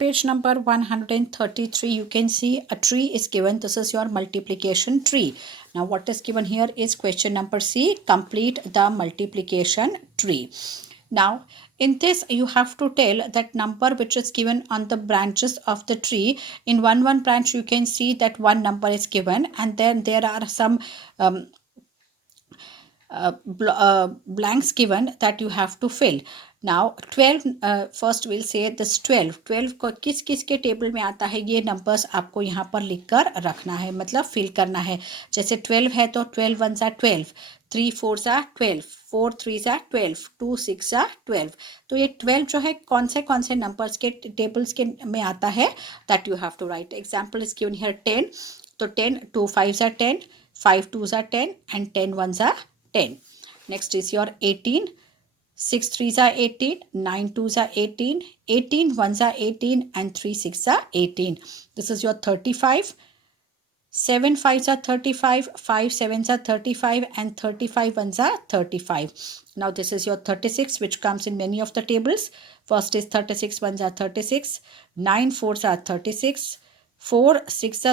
page number 133, you can see a tree is given. This is your multiplication tree. Now what is given here is question number C, complete the multiplication tree. Now in this you have to tell that number which is given on the branches of the tree. In one branch you can see that one number is given, and then there are some blanks given that you have to fill. Now 12, first we'll say this 12 को किस किस के table में आता है, ये numbers आपको यहाँ पर लिख कर रखना है, मतलब फिल करना है. जैसे 12 है तो 12 1 12, 3 4 12, 4 3 12, 2 6 12. तो ये 12 जो है कौन से नंबर्स के टेबल्स के में आता है, that you have to write. Example is given here 10. तो 10, 2 5 10, 5 2 10, and 10 1 10. Next is your 18. 6 3 18, 9 2 18, 18 1 18, and 3 6 18. This is your 35. 7 5 35, 5 7 35, and 35 1 35. Now this is your 36, which comes in many of the tables. First is 36 1 36, 9 4 36, 4 6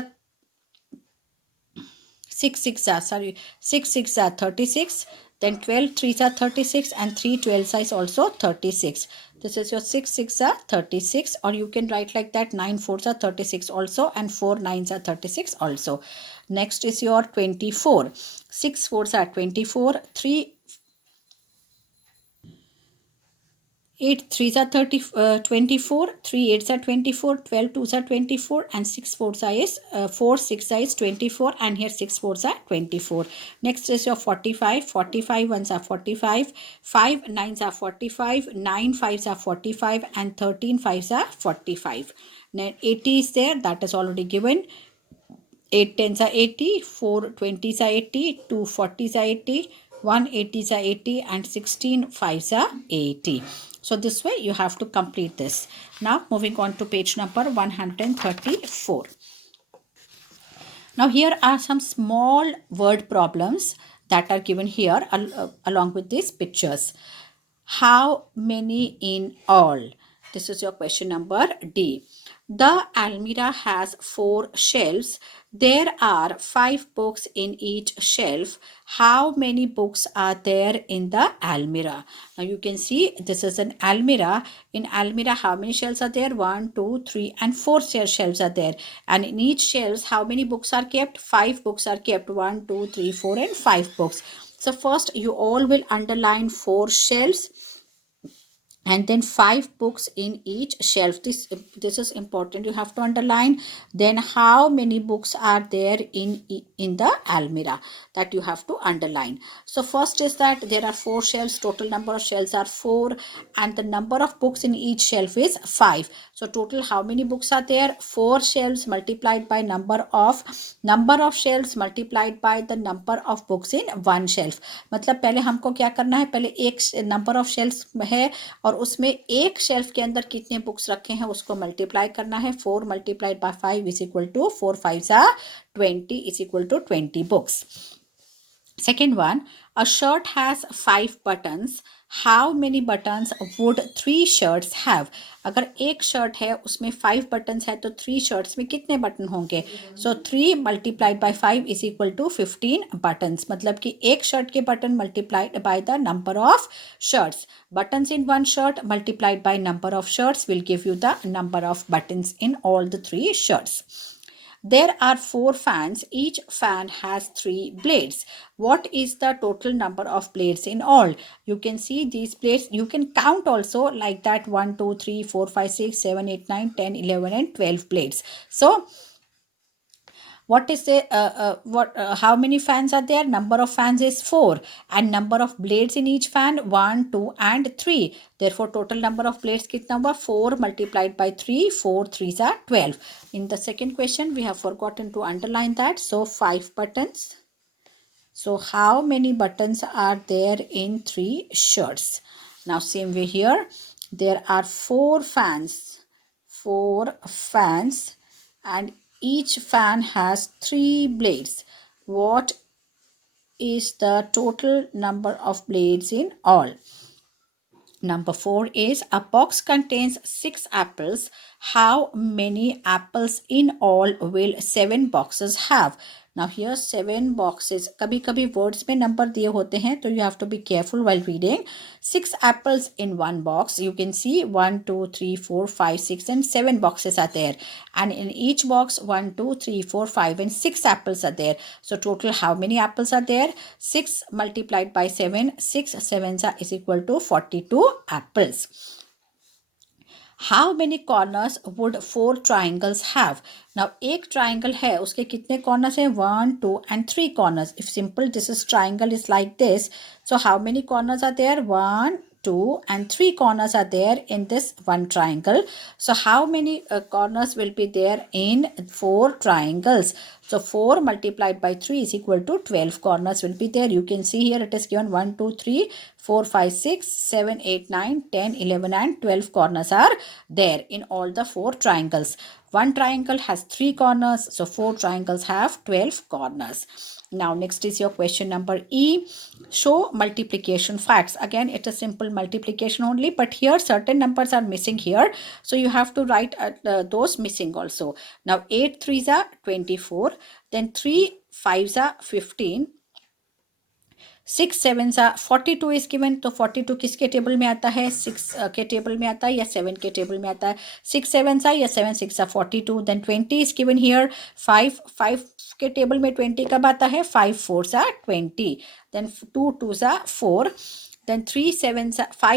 6 36, then 12 3 36, and 3 12 is also 36. This is your 6 6 36, or you can write like that 9 4 36 also, and 4 9 36 also. Next is your 24. 6 4 24, 3 8 3 24, 3 8 24, 12 2 24, and 6 4 is 4 6 is 24, and here 6 4 24. Next is your 45. 45 1 45, 5 9 45, 9 5 45, and 13 5 45. Then 80 is there, that is already given. 8 10 80, 4 20 80, 2 40 80, 1 80 80, and 16 5 80. So this way you have to complete this. Now moving on to page number 134. Now here are some small word problems that are given here along with these pictures. How many in all? This is your question number D. The almirah has 4 shelves. There are 5 books in each shelf. How many books are there in the almirah? Now you can see this is an almirah. In almirah, how many shelves are there? 1, 2, 3, and 4 shelves are there. And in each shelves, how many books are kept? 5 books are kept. 1, 2, 3, 4, and 5 books. So first you all will underline 4 shelves, and then 5 books in each shelf. This is important, you have to underline. Then how many books are there in the almirah, that you have to underline. So first is that there are 4 shelves, total number of shelves are 4, and the number of books in each shelf is 5. So total how many books are there? 4 shelves multiplied by number of shelves multiplied by the number of books in one shelf. मतलब पहले हमको क्या करना है, पहले एक number of shelf है और उसमें एक शेल्फ के अंदर कितने बुक्स रखे हैं उसको मल्टीप्लाई करना है. 4 multiplied by 5 is equal to 4 5s are 20 is equal to 20 books. Second one, a shirt has 5 buttons. How many buttons would 3 shirts have? अगर एक शर्ट है उसमें 5 buttons है तो 3 shirts में कितने बटन होंगे? So 3 multiplied by 5 is equal to 15 buttons. मतलब कि एक शर्ट के button multiplied by the number of shirts. Buttons in one shirt multiplied by number of shirts will give you the number of buttons in all the 3 shirts. There are 4 fans. Each fan has 3 blades. What is the total number of blades in all? You can see these blades. You can count also like that. 1, 2, 3, 4, 5, 6, 7, 8, 9, 10, 11, and 12 blades. So what is the how many fans are there? Number of fans is 4, and number of blades in each fan 1, 2, and 3. Therefore total number of blades kitna hua? 4 multiplied by 3, 4 3s are 12. In the second question we have forgotten to underline that. So 5 buttons. So how many buttons are there in 3 shirts? Now same way here, there are 4 fans. 4 fans, and each fan has 3 blades. What is the total number of blades in all? Number 4 is a box contains 6 apples. How many apples in all will 7 boxes have? Now here 7 boxes. कभी कभी words में number दिए होते हैं तो you have to be careful while reading. 6 apples in one box. You can see 1, 2, 3, 4, 5, 6 and 7 boxes are there. And in each box 1, 2, 3, 4, 5 and 6 apples are there. So total how many apples are there? 6 multiplied by 7. 6 sevens is equal to 42 apples. How many corners would 4 triangles have? Now एक triangle है उसके कितने corners हैं? 1, 2 and 3 corners. If simple this is triangle is like this. So how many corners are there? 1, 2 and 3 corners are there in this one triangle. So how many corners will be there in 4 triangles? So 4 multiplied by 3 is equal to 12 corners will be there. You can see here it is given 1, 2, 3, 4, 5, 6, 7, 8, 9, 10, 11 and 12 corners are there in all the 4 triangles. One triangle has 3 corners, so 4 triangles have 12 corners. Now next is your question number E. Show multiplication facts. Again it is simple multiplication only, but here certain numbers are missing here. So you have to write those missing also. Now 8 threes are 24. Then 3 5s are 15. 6 sevens are 42 is given. तो 42 किसके table में आता है? 6 के table में आता है या 7 के टेबल में आता है? 6 sevens are या 7 6 are 42. Then 20 is given here. 5 के टेबल में 20 कब आता है? 5 4s are 20. Then 2 2s are 4. Then 5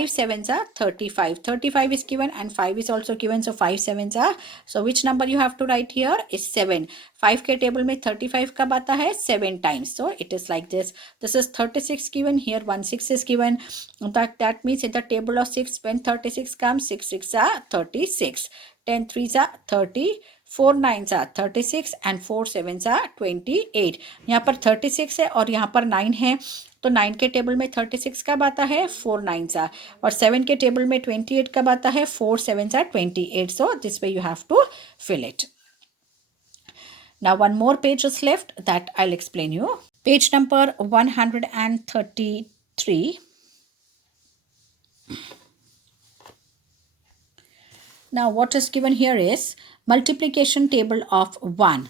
sevens are 35. 35 is given and 5 is also given. So 5 sevens are. So which number you have to write here is 7. 5 के table में 35 कब आता है? 7 times. So it is like this. This is 36 given. Here 1 6 is given. That means in the table of 6 when 36 comes 6 6 are 36. 10 3s are 30. 4 9s are 36 and 4 7s are 28. यहाँ पर 36 है और यहाँ पर 9 है. तो 9 के टेबल में 36 कब आता है? 4 9s are. और 7 के टेबल में 28 कब आता है? 4 7s are 28. So this way you have to fill it. Now one more page is left that I'll explain you. Page number 133. Now what is given here is multiplication table of 1.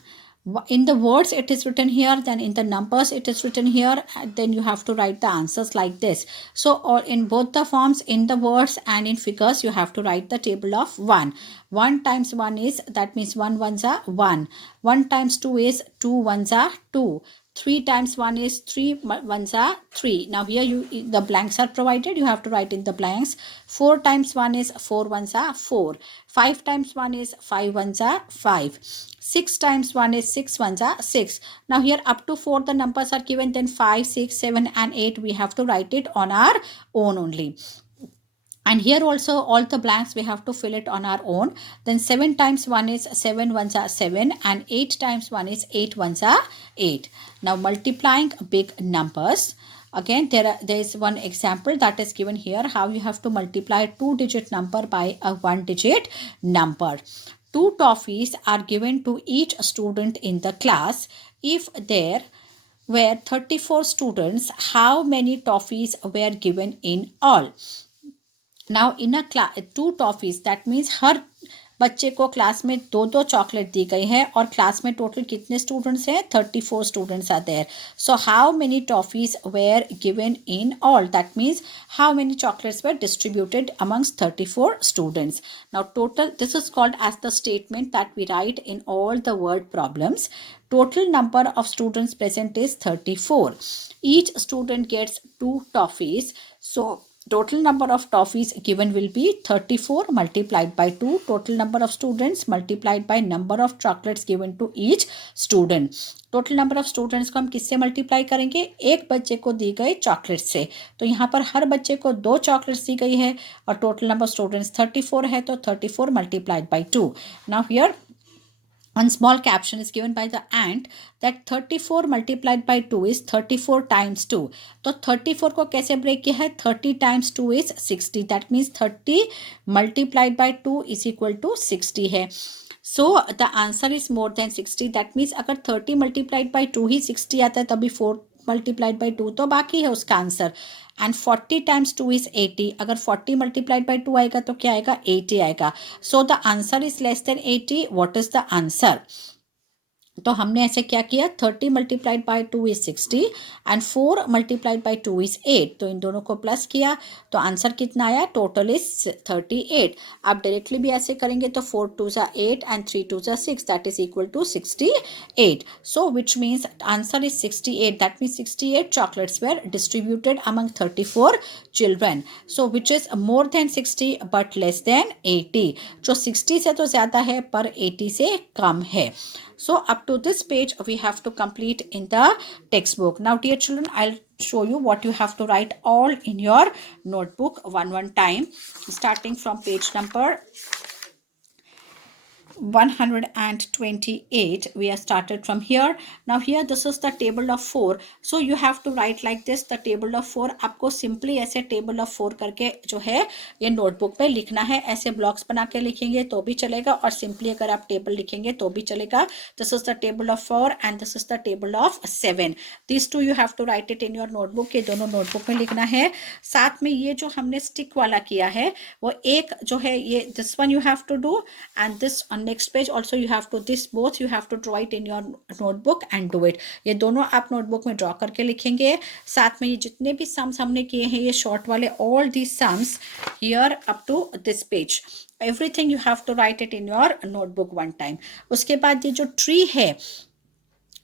In the words it is written here, then in the numbers it is written here, then you have to write the answers like this. So or in both the forms, in the words and in figures, you have to write the table of 1. 1 times 1 is, that means 1 ones are 1. 1 times 2 is 2 ones are 2. 3 times 1 is 3 ones are 3. Now here the blanks are provided. You have to write in the blanks. 4 times 1 is 4 ones are 4. 5 times 1 is 5 ones are 5. 6 times 1 is 6 ones are 6. Now here up to 4 the numbers are given. Then 5, 6, 7 and 8 we have to write it on our own only. And here also all the blanks we have to fill it on our own. Then 7 times 1 is 7 ones are 7 and 8 times 1 is 8 ones are 8. Now multiplying big numbers. Again there is one example that is given here, how you have to multiply 2-digit number by a 1-digit number. 2 toffees are given to each student in the class. If there were 34 students, how many toffees were given in all? Now in a class 2 toffees, that means हर बच्चे को class में 2-2 chocolate दी गई है और class में total कितने students हैं? 34 students are there. So how many toffees were given in all? That means how many chocolates were distributed amongst 34 students. Now total this is called as the statement that we write in all the word problems. Total number of students present is 34. Each student gets 2 toffees. So total number of toffees given will be 34 multiplied by 2. Total number of students multiplied by number of chocolates given to each student. Total number of students को हम किससे multiply करेंगे? एक बच्चे को दी गई chocolate से. तो यहाँ पर हर बच्चे को 2 चॉकलेट्स दी गई है और टोटल नंबर ऑफ स्टूडेंट्स 34 है, तो 34 multiplied by 2. Now here one small caption is given by the ant that 34 multiplied by 2 is 34 times 2. तो 34 को कैसे ब्रेक किया है? 30 times 2 is 60. That means 30 multiplied by 2 is equal to 60 है. So the answer is more than 60. That means अगर 30 multiplied by 2 ही 60 आता है तभी 4 multiplied by 2 तो बाकी है उसका आंसर. And 40 times 2 is 80. अगर 40 मल्टीप्लाइड बाई 2 आएगा तो क्या आएगा? 80 आएगा. So the answer is less than 80. What is the answer? तो हमने ऐसे क्या किया, 30 multiplied by 2 is 60 and 4 multiplied by 2 is 8. तो इन दोनों को प्लस किया तो आंसर कितना आया? Total is 38. आप डायरेक्टली भी ऐसे करेंगे तो 4 2 ज़ा 8 एंड 3 2 ज़ा 6, that is equal to 68. So which means answer is 68. That means 68 chocolates were distributed among 34 children. So which is more than 60 but less than 80. जो 60 से तो ज़्यादा है पर 80 से कम है. So up to this page we have to complete in the textbook. Now dear children, I'll show you what you have to write all in your notebook one time, starting from page number 128. We have started from here. Now here this is the table of 4. So you have to write like this, the table of 4. आपको simply ऐसे table of 4 करके जो है ये notebook पे लिखना है. ऐसे blocks बना के लिखेंगे तो भी चलेगा और simply अगर आप table लिखेंगे तो भी चलेगा. This is the table of 4 and this is the table of 7. These two you have to write it in your notebook. ये दोनों notebook में लिखना है. साथ में ये जो हमने stick वाला किया है वो एक जो है ये this one you have to do and this on next page also you have to, this both you have to draw it in your notebook and do it. ये दोनों आप notebook में draw करके लिखेंगे. साथ में ये जितने भी sums हमने किए हैं ये short वाले, all these sums here up to this page, everything you have to write it in your notebook one time. उसके बाद ये जो tree है,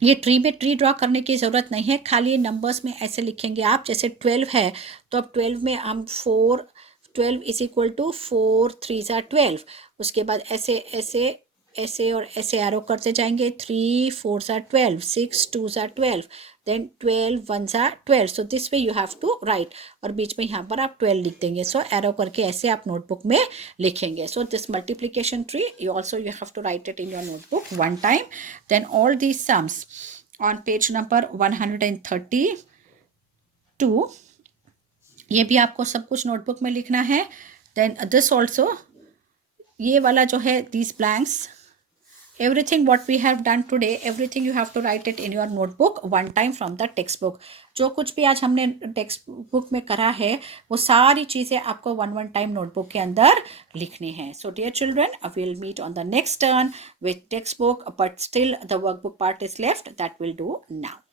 ये ट्री में ट्री ड्रॉ करने की ज़रूरत नहीं है, खाली नंबर्स में ऐसे लिखेंगे आप. जैसे 12 है तो अब 12 में हम 12 इज इक्वल टू 4 3 ज़ा 12. उसके बाद ऐसे ऐसे ऐसे और ऐसे एरो करते जाएंगे. 3 4 ज़ा 12, 6 2 ज़ा 12, देन 12 1 ज़ा 12. So this way you have to write. और बीच में यहाँ पर आप 12 लिख देंगे. सो एरो करके ऐसे आप नोटबुक में लिखेंगे. So this multiplication tree you also you have to write it in your notebook one time. Then all these sums on page number 132, ये भी आपको सब कुछ नोटबुक में लिखना है. देन दिस ऑल्सो, ये वाला जो है these blanks, everything what we have done today, everything you have to write it in your notebook one time from the textbook. जो कुछ भी आज हमने टेक्स्ट बुक में करा है वो सारी चीज़ें आपको वन टाइम नोटबुक के अंदर लिखनी है. So dear children, I will meet on the next turn with text book, but still the workbook part is left, that will do now.